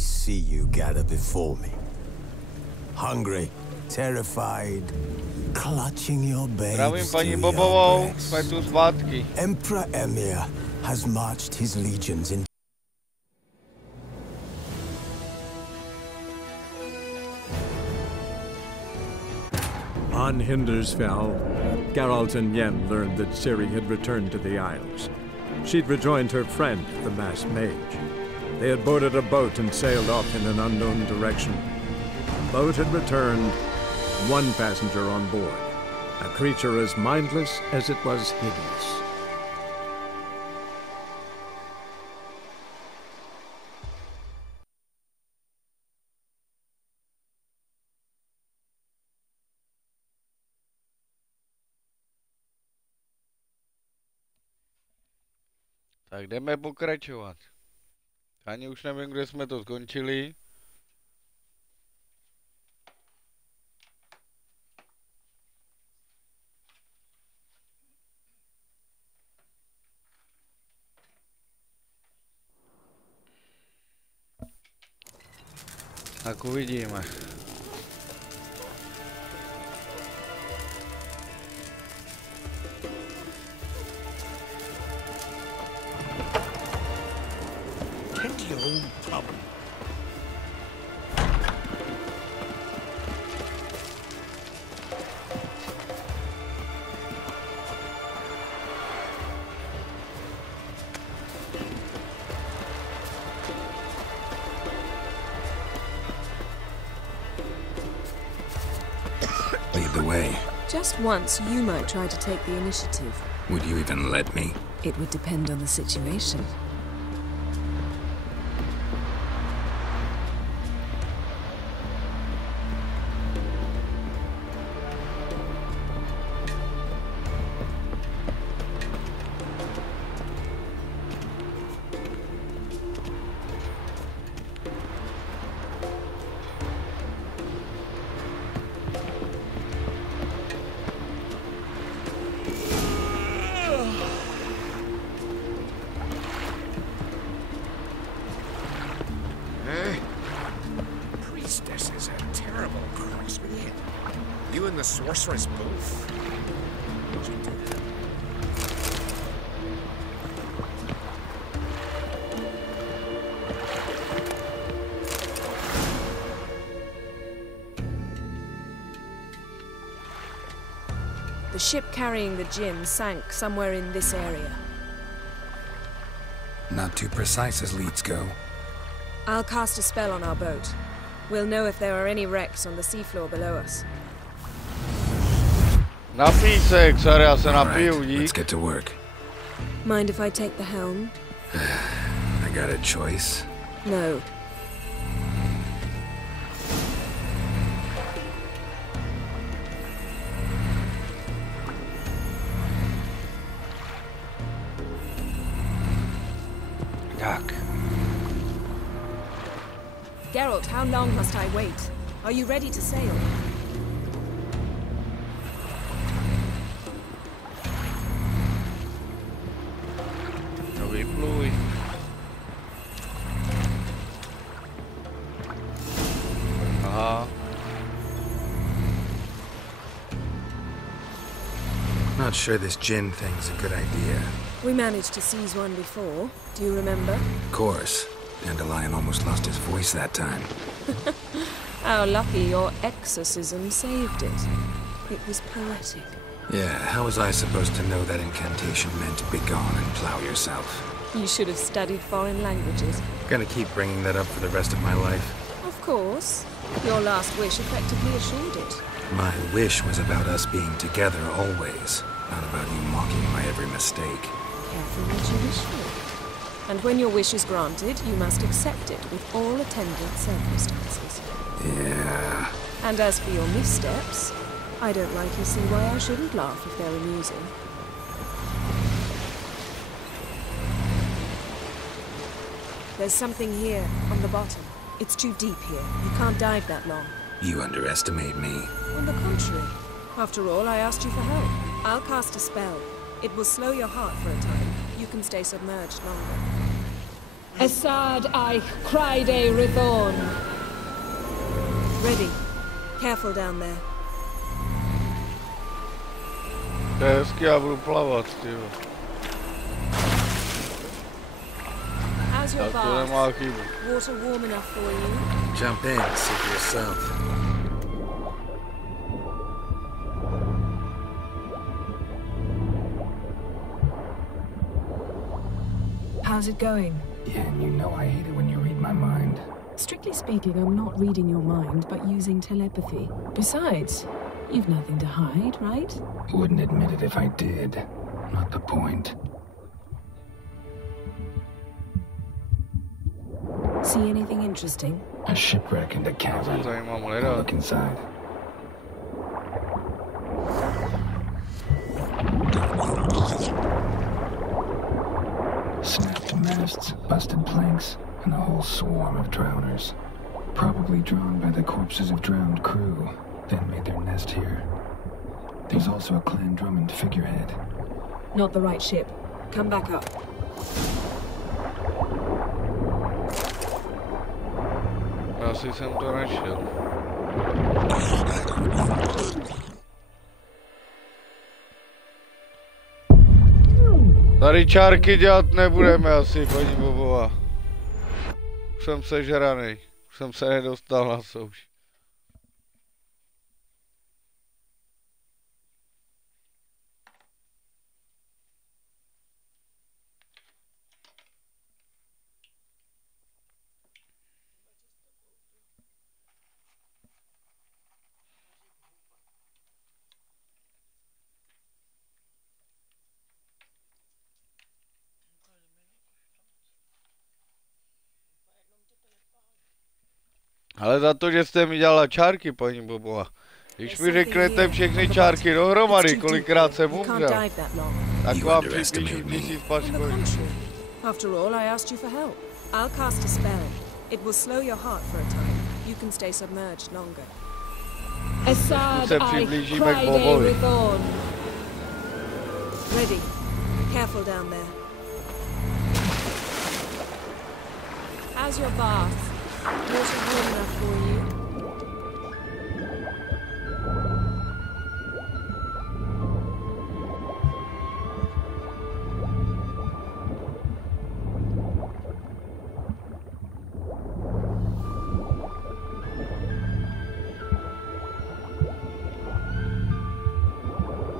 see you gather before me. Hungry, terrified, clutching your babes to your breast. Emperor Emir has marched his legions in. On Hindersfell, Geralt and Yen learned that Ciri had returned to the Isles. She'd rejoined her friend, the masked mage. They had boarded a boat and sailed off in an unknown direction. The boat had returned, one passenger on board, a creature as mindless as it was hideous. Tak jdeme pokračovat. Ani už nevím, kde jsme to skončili. Tak uvidíme. Lead the way. Just once, you might try to take the initiative. Would you even let me? It would depend on the situation. The sorceress both. The ship carrying the gin sank somewhere in this area. Not too precise as leads go. I'll cast a spell on our boat. We'll know if there are any wrecks on the seafloor below us. Na písek, sorry, já se napiju, dík. Let's get to work. Mind if I take the helm? I got a choice. No. Tak. Geralt, how long must I wait? Are you ready to sail? Vypluj. Aha. Not sure this gin thing's a good idea. We managed to seize one before. Do you remember? Of course. Dandelion almost lost his voice that time. How lucky your exorcism saved it. It was poetic. Yeah, how was I supposed to know that incantation meant begone and plow yourself? You should have studied foreign languages. Gonna keep bringing that up for the rest of my life. Of course. Your last wish effectively assured it. My wish was about us being together always, not about you mocking my every mistake. Careful what you wish for. And when your wish is granted, you must accept it with all attendant circumstances. Yeah. And as for your missteps, I don't rightly see why I shouldn't laugh if they're amusing. There's something here, on the bottom. It's too deep here. You can't dive that long. You underestimate me. On the contrary. After all, I asked you for help. I'll cast a spell. It will slow your heart for a time. You can stay submerged longer. Assad I Cryde Rithorn. Ready. Careful down there. To je hezky, já budu plavat, tyjo. How's your Tak to nemá bath? chybu. Water warm enough for you? Jump in, see for yourself. How's it going? Yeah, and you know I hate it when you read my mind. Strictly speaking, I'm not reading your mind, but using telepathy. Besides, you've nothing to hide, right? Wouldn't admit it if I did. Not the point. See anything interesting? A shipwreck and a cavern. I'll look inside. Snapped masts, busted planks, and a whole swarm of drowners. Probably drawn by the corpses of drowned crew, then made their nest here. There's also a Clan Drummond figurehead. Not the right ship. Come back up. Asi jsem to našel. Tady čárky dělat nebudeme asi, paní Bobová. Už jsem sežranej. Už jsem se nedostal na souš. Ale za to, že jste mi dělala čárky, paní Bobová. Když mi řeknete všechny čárky dohromady, kolikrát jsem umřel, tak vám připíšu 1000 paškoň. After all, I asked you for help. I'll cast a spell. It will slow your heart for a time. You can stay submerged longer. Assad I Cryde Rithorn. Ready. Careful down there. How's your bath? Water warm enough for you?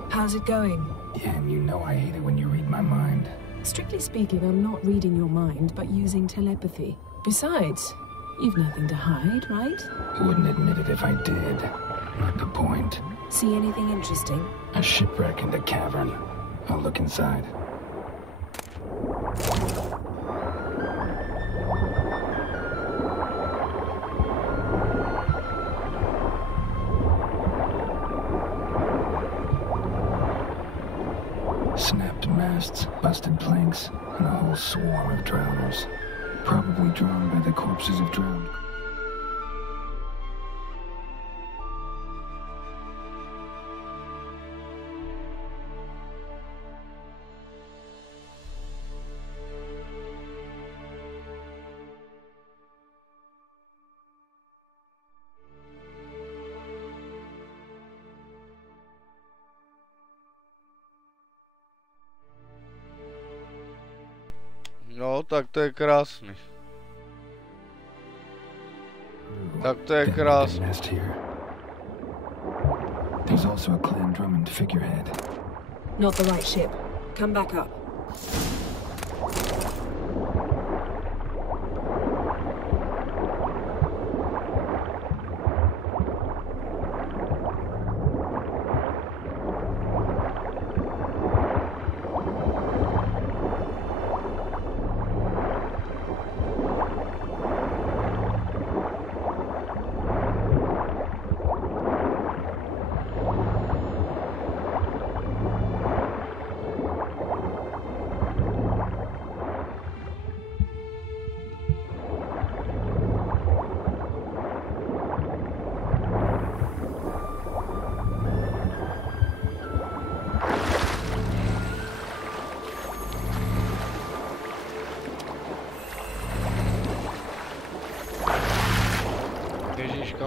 How's it going? Yeah, and you know I hate it when you read my mind. Strictly speaking, I'm not reading your mind, but using telepathy. Besides, you've nothing to hide, right? Wouldn't admit it if I did. Not the point. See anything interesting? A shipwreck and a cavern. I'll look inside. Snapped masts, busted planks, and a whole swarm of drowners. Probably drawn by the corpses of drowned. No, tak to je krásný. Tak to je krásný. There's also a Clan Drummond figurehead. Not the right ship. Come back up.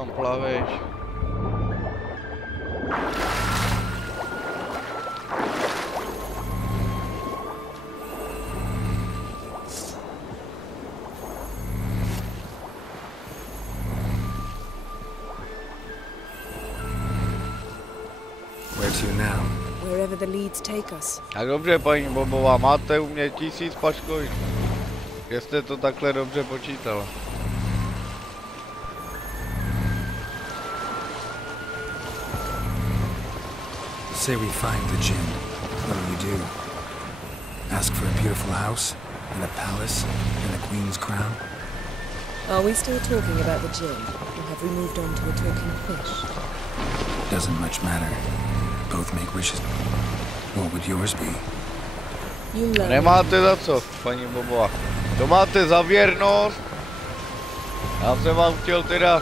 tam plaveš? Where to now? Wherever the leads take us. Tak dobře, paní Bobová, máte u mě 1000 paškovic. Jste to takhle dobře počítala. Say we find the djinn. What do we do? Ask for a beautiful house? And a palace? And a queen's crown? Are we still talking about the djinn? Or have we moved on to a talking fish? Doesn't much matter. Both make wishes. What would yours be? Nemáte za co, paní Bobová. To máte za věrnost. Já jsem vám chtěl teda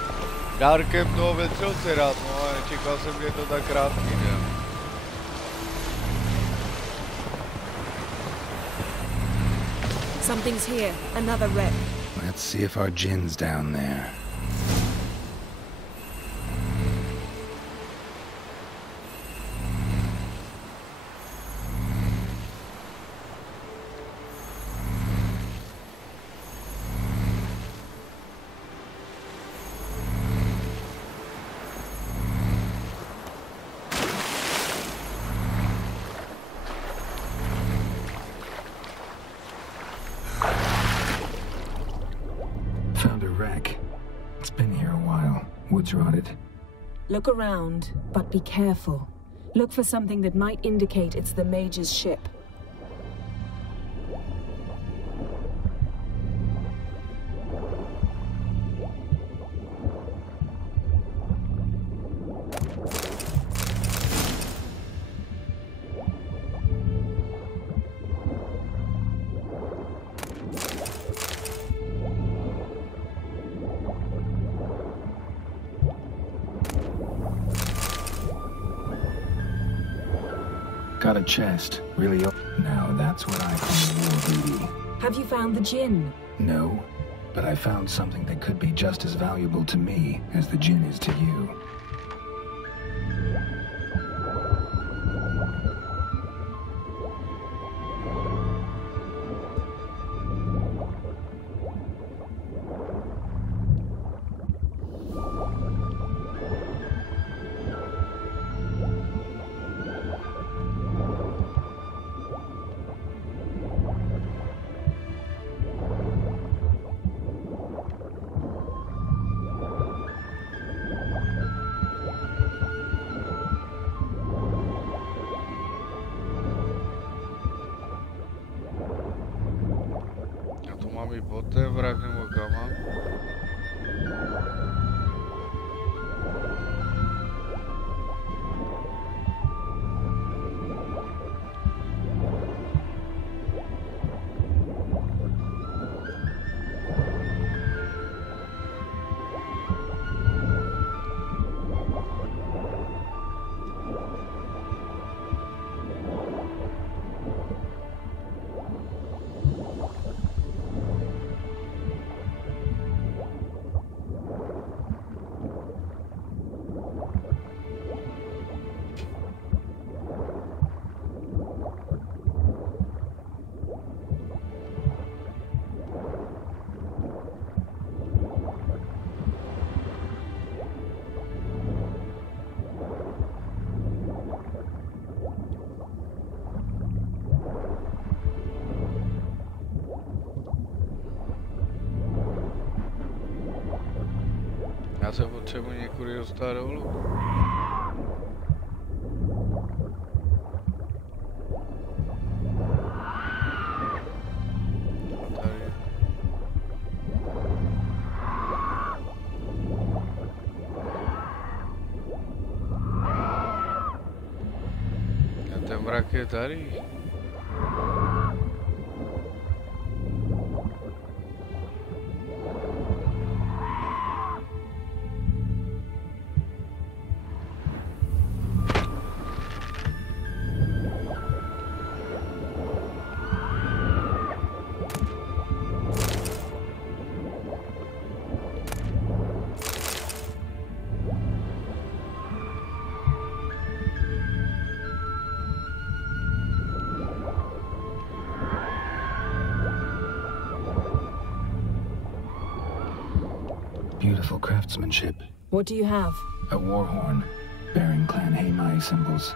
dárkem toho vetřelce rád, no ale nečekal jsem, že je to tak krátký, ne? Something's here. Another wreck. Let's see if our djinn's down there. Found a wreck. It's been here a while. Wood's rotted. Look around, but be careful. Look for something that might indicate it's the mage's ship. Got a chest, really old. Now that's what I call war booty. Have you found the djinn? No, but I found something that could be just as valuable to me as the djinn is to you. Mám i poté vrak nebo kama. Já se potřebuji někudy dostat dolů. Tady. A ten mrak je tady. beautiful craftsmanship. What do you have? A war horn, bearing Clan Haimai symbols.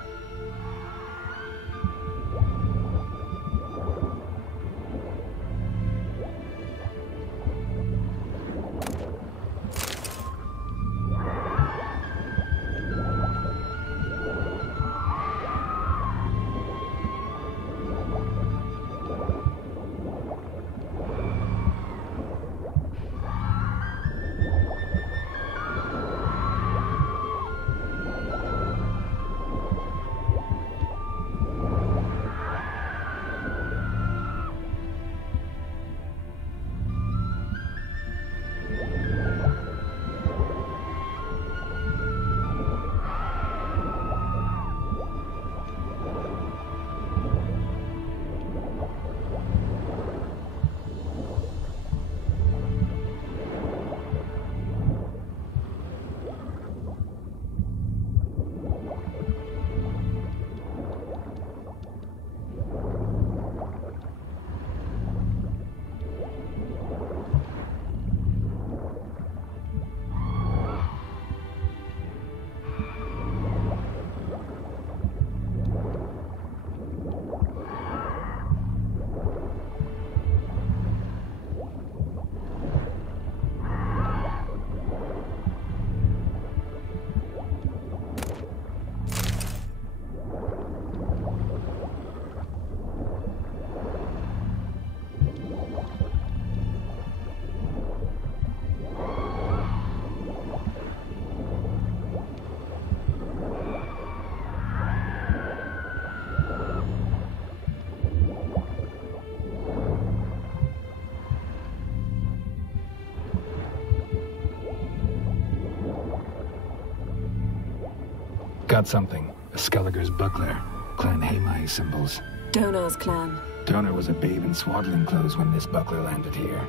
Got something. A Skelliger's buckler. Clan Haimai symbols. Donar's clan. Donar was a babe in swaddling clothes when this buckler landed here.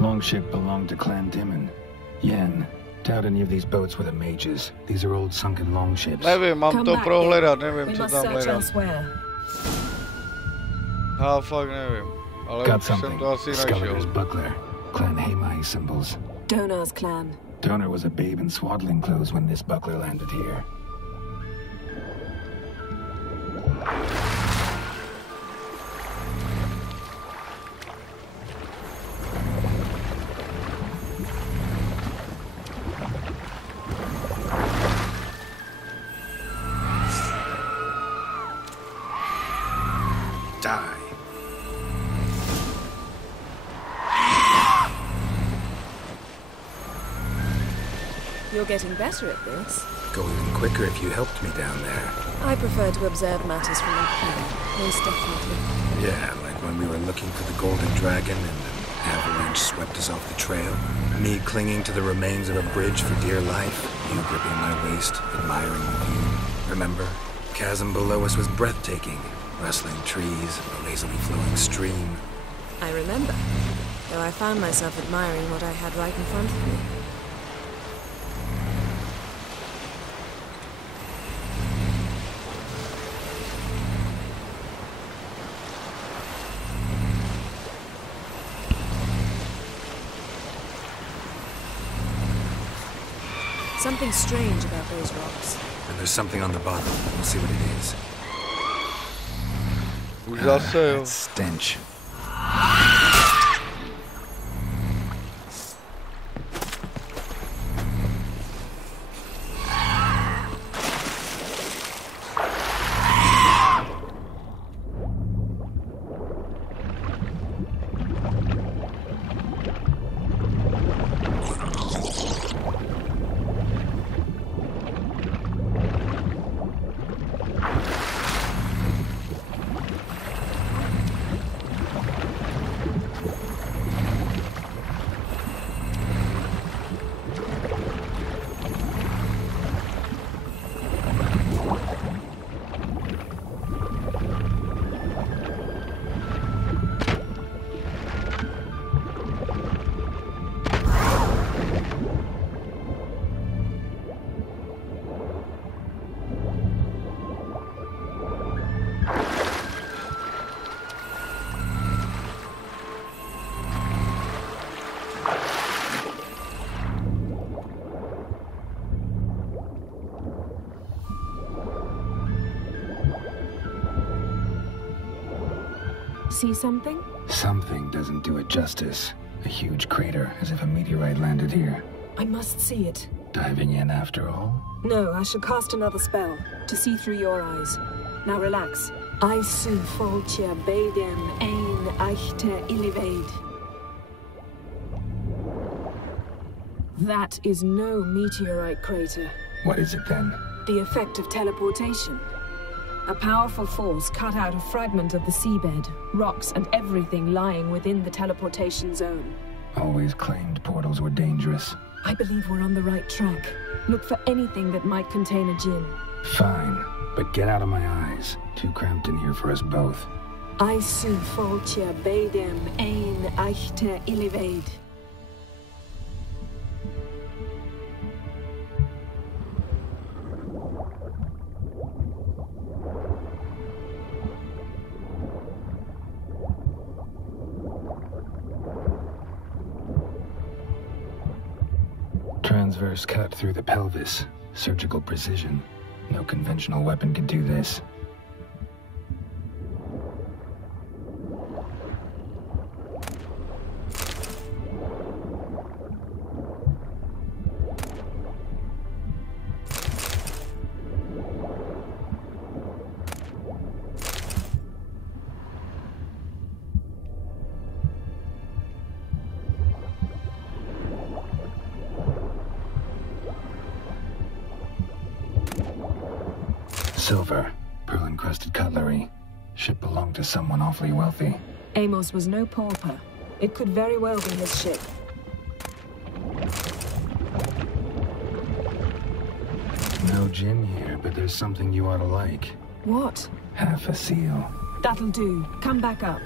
Longship belonged to Clan Dimon. Yen. Doubt any of these boats were the mages. These are old sunken longships. Nevím, mám to prohledat, nevím, co tam hledám. Fakt nevím. Ale Got jsem something. to asi Skelliger's našel. buckler. Clan Haimai symbols. Donar's clan. Donar was a babe in swaddling clothes when this buckler landed here. Die. You're getting better at this. Go even quicker if you helped me down there. I prefer to observe matters from up here, most definitely. Yeah, like when we were looking for the Golden Dragon and an avalanche swept us off the trail. Me clinging to the remains of a bridge for dear life. You gripping my waist, admiring the view. Remember? Chasm below us was breathtaking. Rustling trees, a lazily flowing stream. I remember, though I found myself admiring what I had right in front of me. Something strange about those rocks. And there's something on the bottom. We'll see what it is. Už zase, jo. That stench. See something? Something doesn't do it justice. A huge crater, as if a meteorite landed here. I must see it. Diving in after all? No, I shall cast another spell, to see through your eyes. Now relax. I su foltia beidem ein eichte illiveid. That is no meteorite crater. What is it then? The effect of teleportation. A powerful force cut out a fragment of the seabed, rocks and everything lying within the teleportation zone. Always claimed portals were dangerous. I believe we're on the right track. Look for anything that might contain a djinn. Fine, but get out of my eyes. Too cramped in here for us both. I su foltia beidem ein eichte illiveid. Transverse cut through the pelvis. Surgical precision. No conventional weapon can do this. Silver, pearl-encrusted cutlery. Ship belonged to someone awfully wealthy. Amos was no pauper. It could very well be his ship. No gin here, but there's something you ought to like. What? Half a seal. That'll do. Come back up.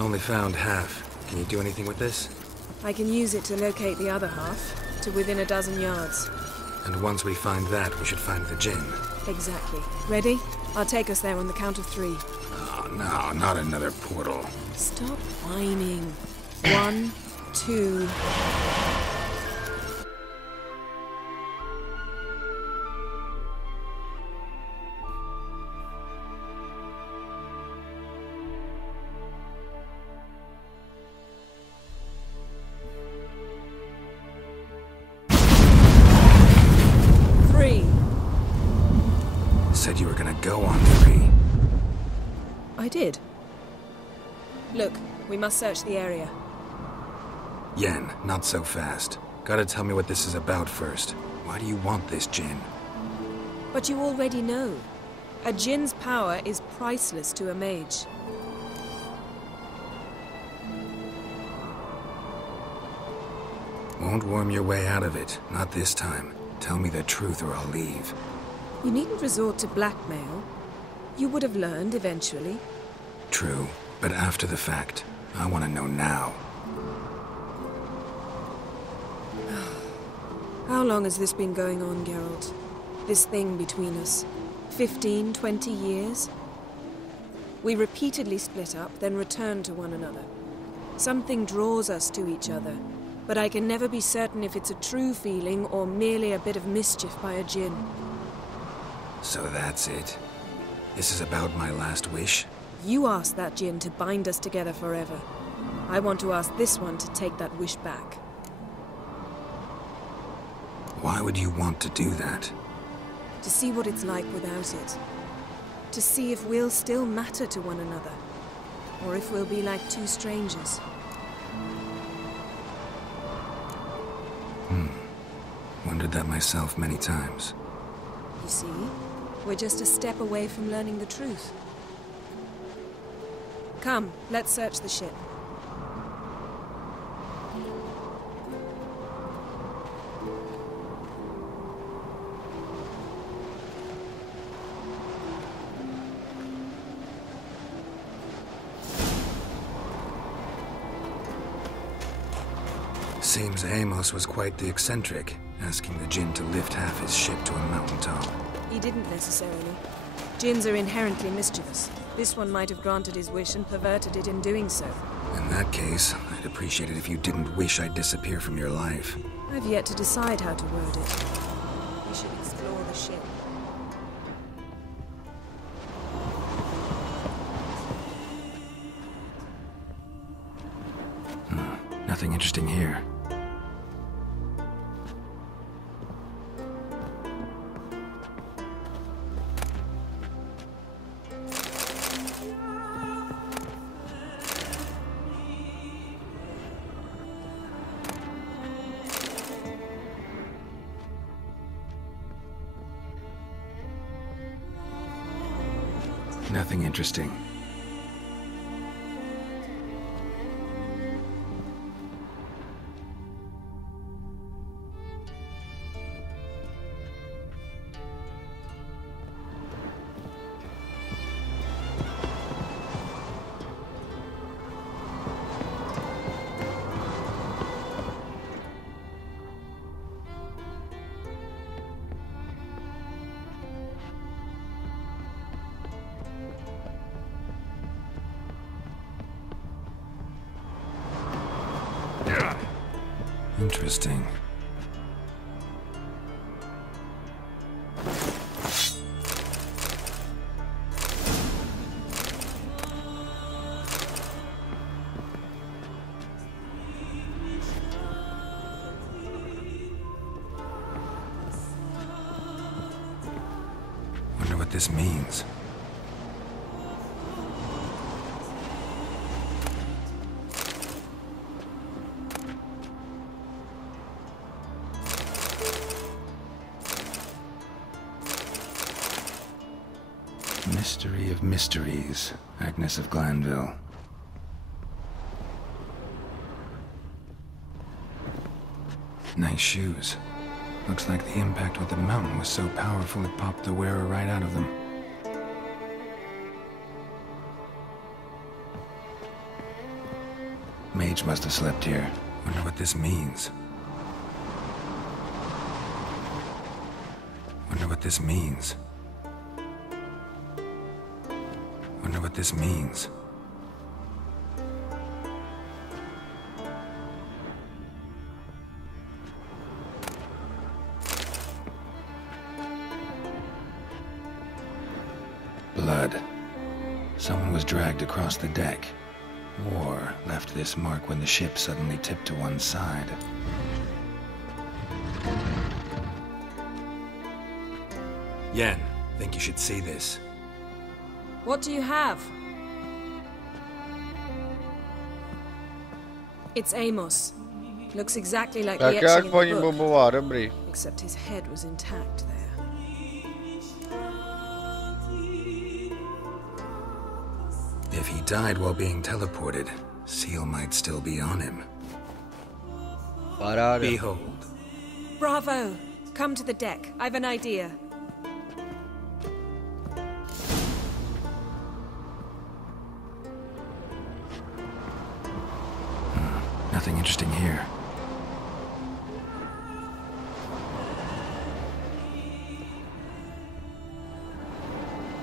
Only found half. Can you do anything with this? I can use it to locate the other half, to within a dozen yards. And once we find that, we should find the gin. Exactly. Ready? I'll take us there on the count of 3. Oh, no, not another portal. Stop whining. 1, 2... Said you were gonna go on 3. I did. Look, we must search the area. Yen, not so fast. Gotta tell me what this is about first. Why do you want this gin? But you already know. A djinn's power is priceless to a mage. Won't worm your way out of it. Not this time. Tell me the truth or I'll leave. You needn't resort to blackmail. You would have learned eventually. True, but after the fact. I want to know now. How long has this been going on, Geralt? This thing between us? 15, 20 years? We repeatedly split up, then returned to one another. Something draws us to each other, but I can never be certain if it's a true feeling or merely a bit of mischief by a djinn. So that's it. This is about my last wish? You asked that djinn to bind us together forever. I want to ask this one to take that wish back. Why would you want to do that? To see what it's like without it. To see if we'll still matter to one another. Or if we'll be like two strangers. Wondered that myself many times. You see? We're just a step away from learning the truth. Come, let's search the ship. Seems Amos was quite the eccentric, asking the Jinn to lift half his ship to a mountaintop. He didn't necessarily. Jinns are inherently mischievous. This one might have granted his wish and perverted it in doing so. In that case, I'd appreciate it if you didn't wish I'd disappear from your life. I've yet to decide how to word it. We should explore the ship. Nothing interesting here. Nothing interesting. Interesting. Wonder what this means. Mystery of mysteries, Agnes of Glanville. Nice shoes. Looks like the impact with the mountain was so powerful it popped the wearer right out of them. Mage must have slept here. Wonder what this means. Wonder what this means. Wonder what this means. Blood. Someone was dragged across the deck. War left this mark when the ship suddenly tipped to one side. Yen, think you should see this. What do you have? It's Amos. Looks exactly like the etching in the book, except his head was intact there. If he died while being teleported, Seal might still be on him. Behold. Bravo! Come to the deck. I've an idea. Nothing interesting here.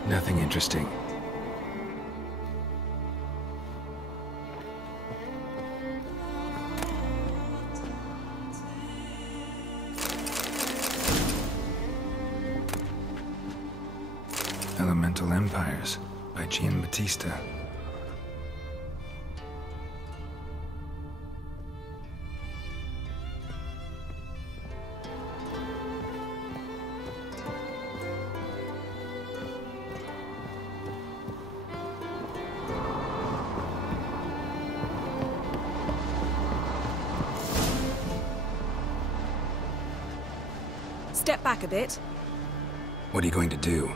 Nothing interesting. Elemental Empires by Giambattista. Step back a bit. What are you going to do?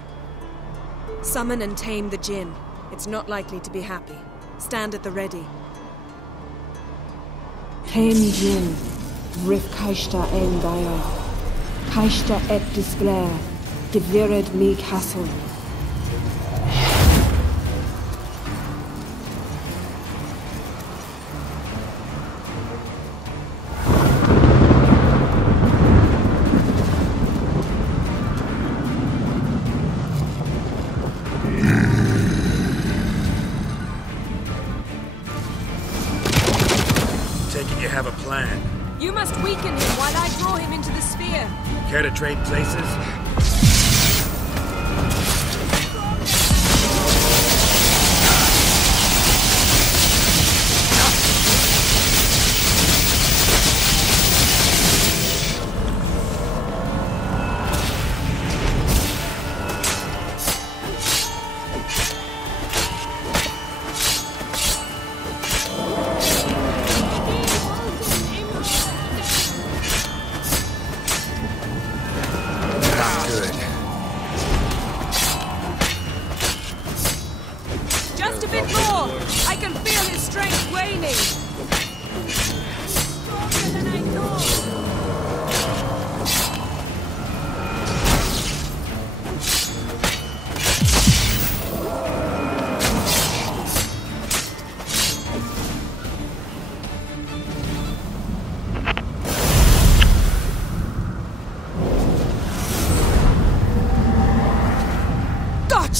Summon and tame the Jinn. It's not likely to be happy. Stand at the ready. Tame Jinn. Rif Kaishta en Gaia. Kaishta et Disglare. Gevired me castle. You have a plan. You must weaken him while I draw him into the sphere. Care to trade places?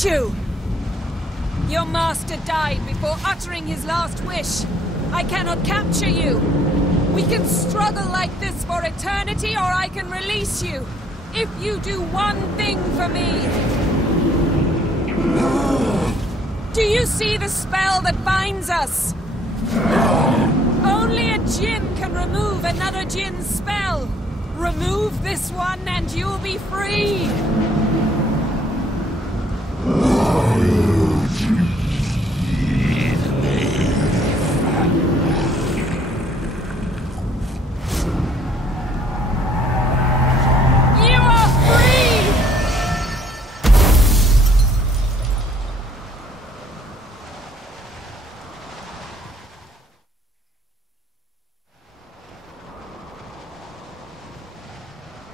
You! Your master died before uttering his last wish. I cannot capture you. We can struggle like this for eternity, or I can release you. If you do one thing for me. Do you see the spell that binds us? Only a Jinn can remove another Jinn's spell. Remove this one and you'll be free.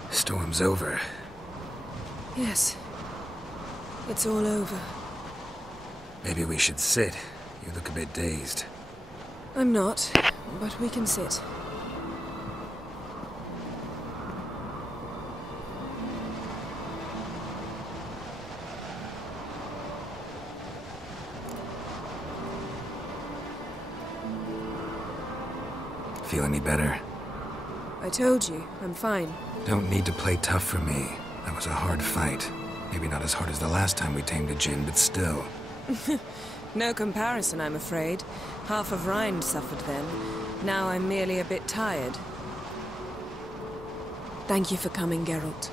Storm's over. Yes. It's all over. Maybe we should sit. You look a bit dazed. I'm not, but we can sit. Feel any better? I told you, I'm fine. Don't need to play tough for me. That was a hard fight. Maybe not as hard as the last time we tamed a Jinn, but still. No comparison, I'm afraid. Half of Rhind suffered then. Now I'm merely a bit tired. Thank you for coming, Geralt.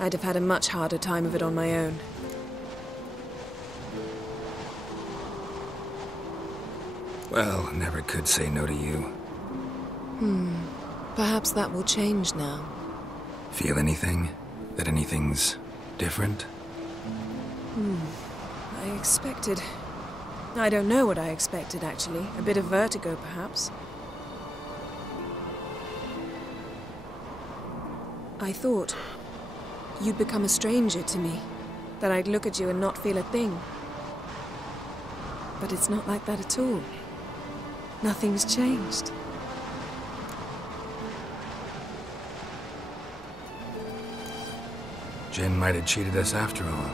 I'd have had a much harder time of it on my own. Well, never could say no to you. Perhaps that will change now. Feel anything? That anything's different? I expected... I don't know what I expected, actually. A bit of vertigo, perhaps. I thought you'd become a stranger to me. That I'd look at you and not feel a thing. But it's not like that at all. Nothing's changed. Jinn might have cheated us after all.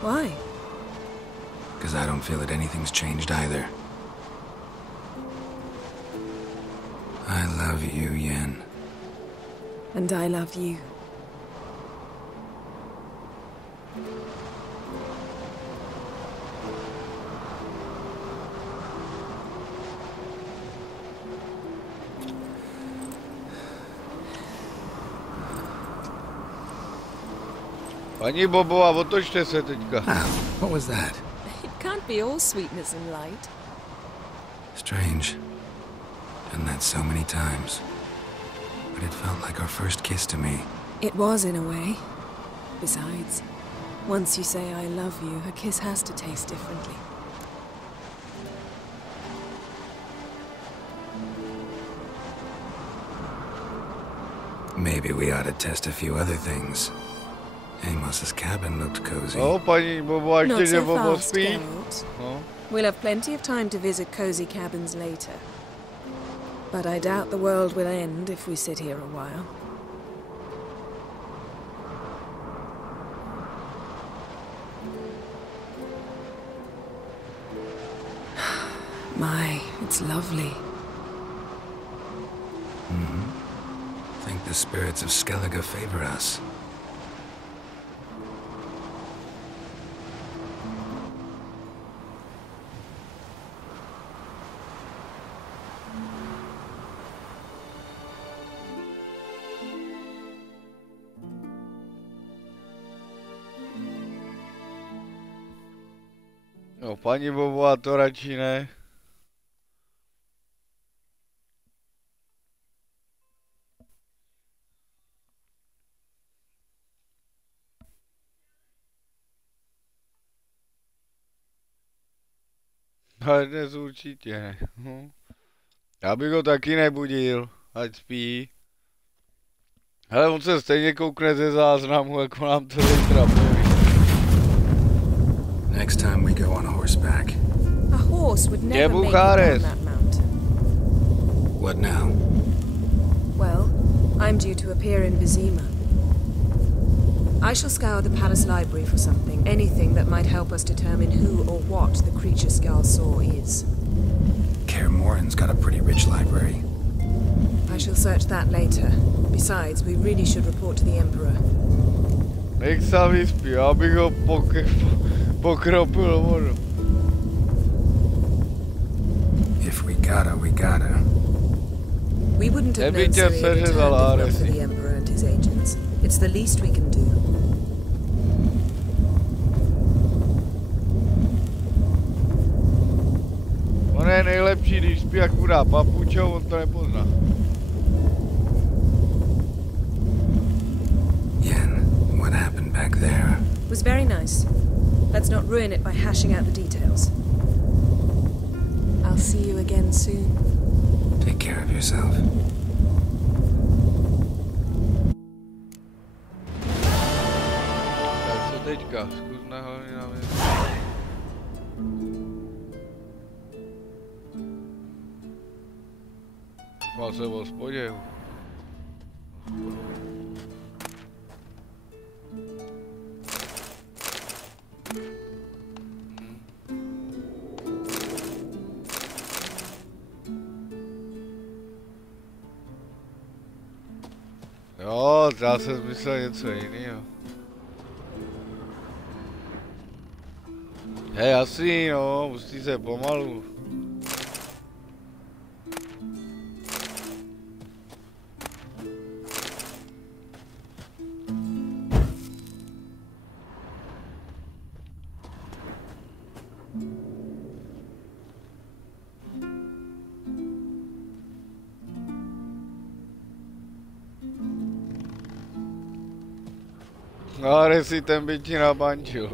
Why? Because I don't feel that anything's changed either. I love you, Yen. And I love you. Pani Bobová, otočte se teďka. What was that? It can't be all sweetness and light. Strange. Done that so many times. But it felt like our first kiss to me. It was, in a way. Besides, Once you say I love you, a kiss has to taste differently. Maybe we ought to test a few other things. Amos's cabin looked cozy. Not so fast, Geralt. We'll have plenty of time to visit cozy cabins later. But I doubt the world will end if we sit here a while. My, it's lovely. I think the spirits of Skellige favor us. No, paní Bobová to radši ne. Ale dnes určitě ne. Já bych ho taky nebudil, ať spí. Hele, on se stejně koukne ze záznamu, jako nám to trapuje. Next time we go on horseback. A horse would never make it down that mountain. What now? Well, I'm due to appear in Vizima. I shall scour the palace library for something, anything that might help us determine who or what the creature Skarl saw is. Kaer Morhen's got a pretty rich library. I shall search that later. Besides, we really should report to the Emperor. Nech se vyspí, abych ho pokropil vodu. If we gotta, we gotta. We wouldn't have known Ciri had returned if not for the Emperor and his agents. It's the least we can do. On je nejlepší, když spí jak chudá papučou, on to nepozná. Yen, what happened back there? It was very nice. Let's not ruin it by hashing out the details. I'll see you again soon. Take care of yourself. Tak co teďka? Zkus hlavně na mě. Má se v hospodě. Jo, já jsem myslel něco jiného. Hej, jasný, no, musí se pomalu. Ale si ten by ti nabančil.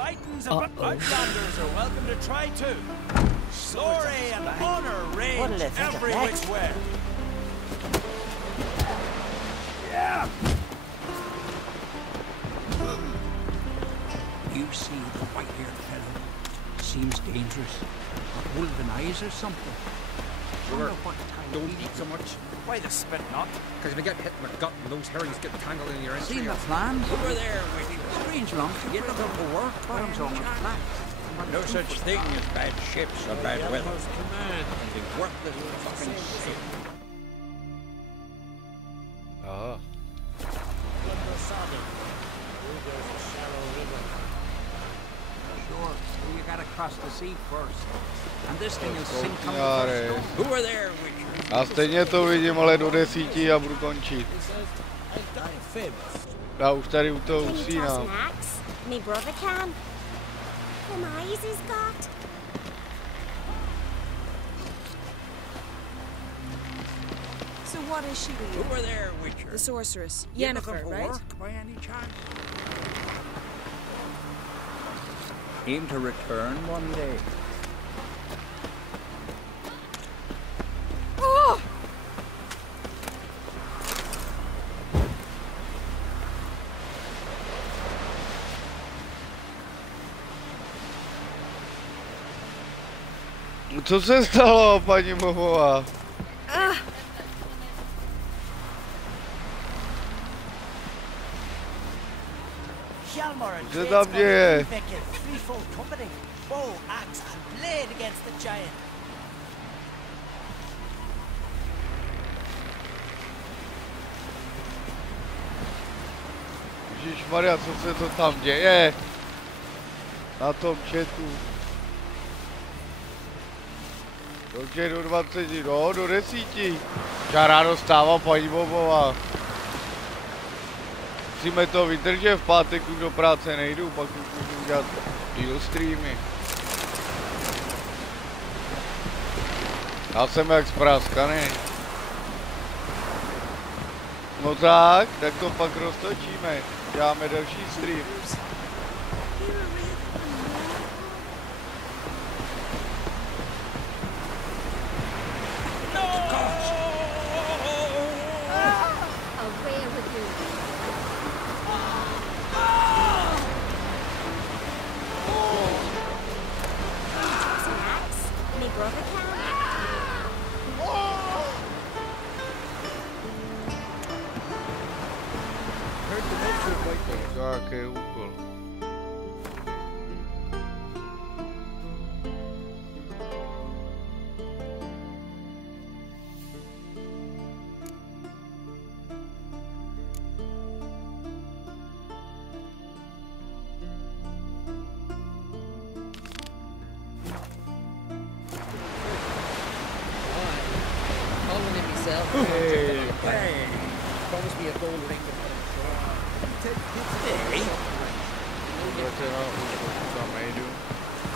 fighting's about outlanders are welcome to try too. Glory and honor reign every which way. Yeah. You see the white-haired fellow? Seems dangerous. Got wolven eyes or something. Sure. Don't eat so much. Why the spit not? Because if you get hit in the gut and those herrings get tangled in your entry. Seen the plan? Over there with you. Strange lump to get up for work. Bottom's almost flat. No such thing as bad ships or bad weather. Only worthless fucking shit. Ah. Sure, you gotta cross the sea first. And this thing is sink on the first Who are there, Witcher? A stejně to vidím, ale do 10 a budu končit. Já už tady u toho usínám. Me brother can. Them eyes he's got. So what is she doing? Who are there, Witcher? The sorceress. You Yennefer, looking for right? work by any chance? Aim to return one day. Oh! Co se stalo, paní Bobová? Co tam děje? Ježišmarja, co se to tam děje? Na tom chatu. Dobře, do 20, no, do 10. Čará dostává paní Bobová. Musíme to vydržet, v pátek už do práce nejdu, pak už můžu udělat díl streamy. Já jsem jak spráskaný. No tak to pak roztočíme. Děláme další stream. Jaký úkol. Hey! Promise me a gold ring to put on shore. Hey!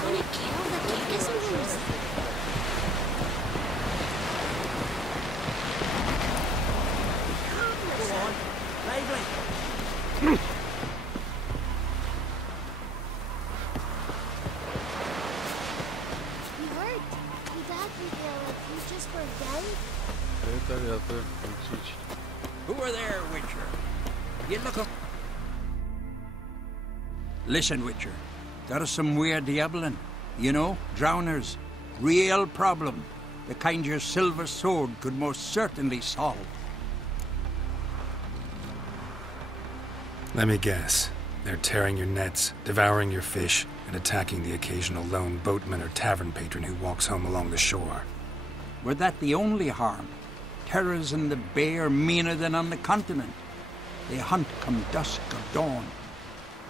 Gonna kill the Kickers. Go on, lively. You hurt? Your dad would feel like you just were dead. Who are there, Witcher? You look up. Listen, Witcher. Got us some weird diabling. You know, drowners. Real problem. The kind your silver sword could most certainly solve. Let me guess. They're tearing your nets, devouring your fish, and attacking the occasional lone boatman or tavern patron who walks home along the shore. Were that the only harm? Terrors in the bay are meaner than on the continent. They hunt come dusk or dawn.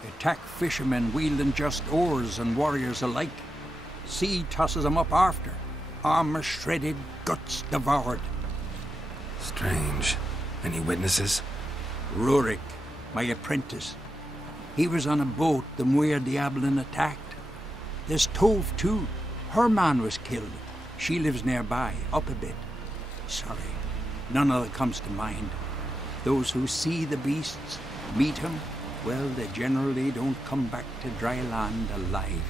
They attack fishermen wielding just oars and warriors alike. Sea tosses them up after. Armor shredded, guts devoured. Strange. Any witnesses? Rurik, my apprentice. He was on a boat the Muir Diablin attacked. There's Tove, too. Her man was killed. She lives nearby, up a bit. Sorry, none of it comes to mind. Those who see the beasts, meet him, well, they generally don't come back to dry land alive.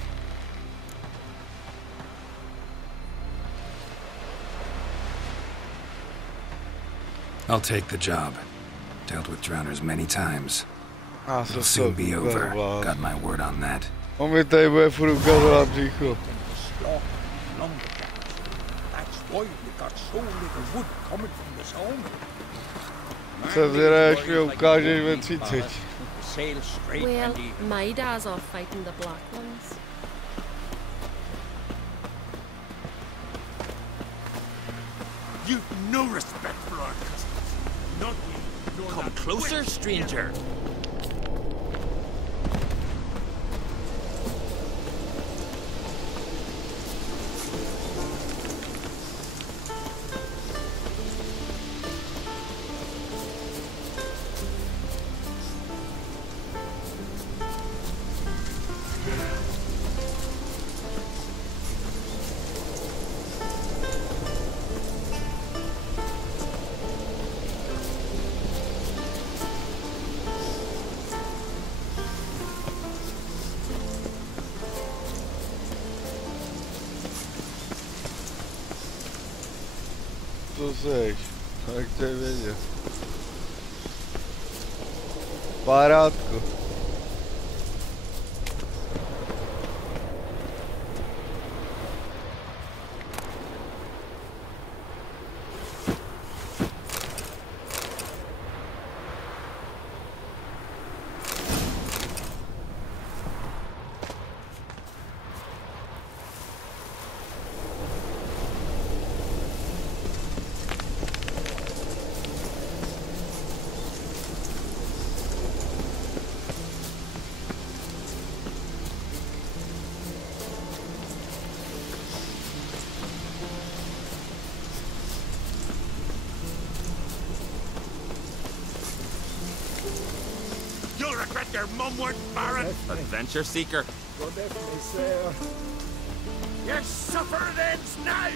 I'll take the job. Dealt with drowners many times. It'll soon be over. Got my word on that. That's why we got so little wood coming from the zone. Sail straight. Well, my dad's off fighting the black ones. You've no respect for our customs. Not we. Come closer, stranger. Jak to je vědět. Parádku. Your mum weren't barren. Adventure seeker. Well, definitely, sir. Your suffering ends now.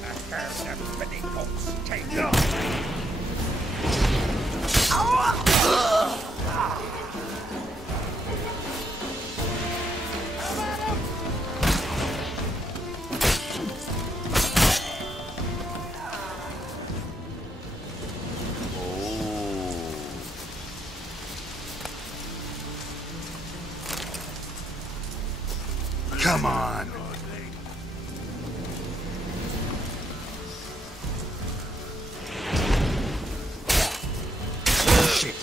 A herd of petticoats take off. Come on. Shit.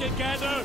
Together!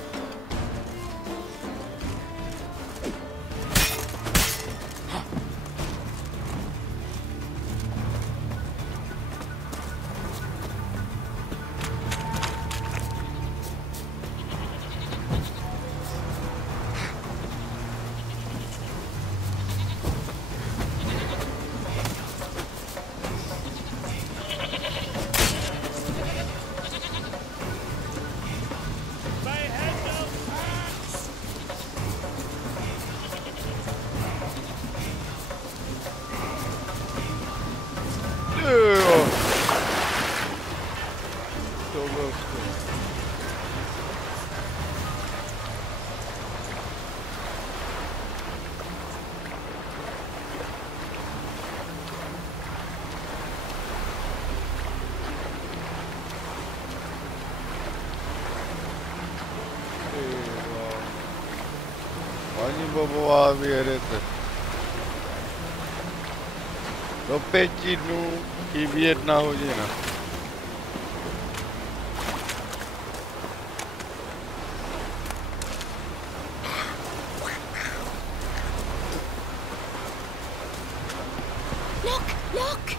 Paní Bobová, vy jedete. Do 5 dnů chybí 1 hodina. Look!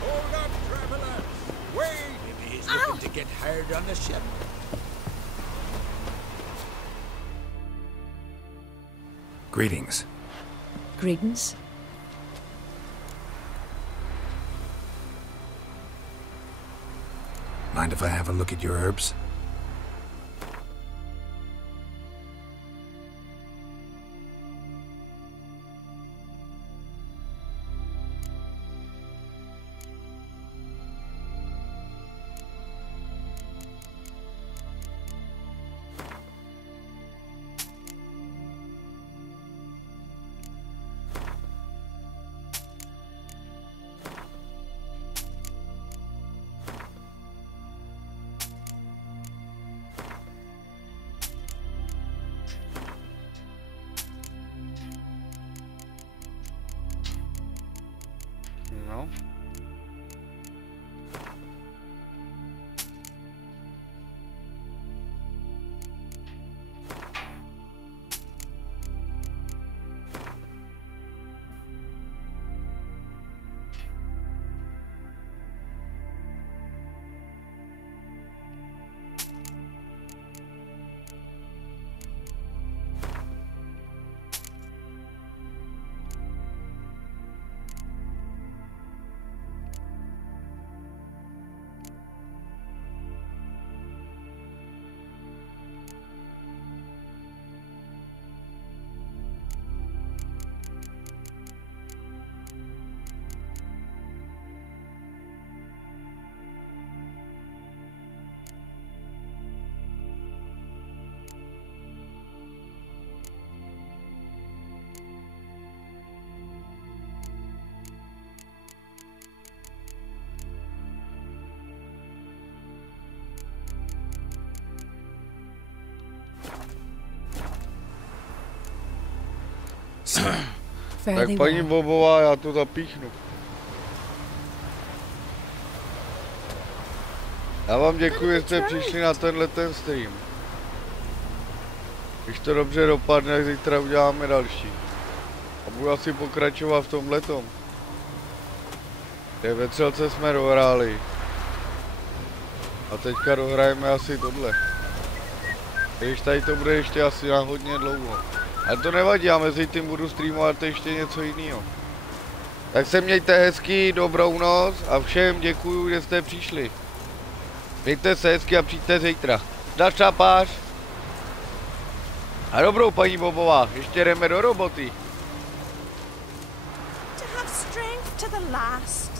Hold up, traveler! Wait! Maybe he's looking to get hired on the ship. Greetings. Greetings. Mind if I have a look at your herbs? No. Tak paní Bobová, já to zapíchnu. Já vám děkuji, že jste přišli na tenhle stream. Když to dobře dopadne, zítra uděláme další. A budu asi pokračovat v tomhletom. Kde ve Třelce jsme dohráli. A teďka dohrajeme asi tohle. Když tady to bude ještě asi na hodně dlouho. Ale to nevadí, já mezi tím budu streamovat ještě něco jiného. Tak se mějte hezky, dobrou noc a všem děkuju, že jste přišli. Mějte se hezky a přijďte zítra. Začapáš. A dobrou paní Bobová, ještě jdeme do roboty. To have strength to the last.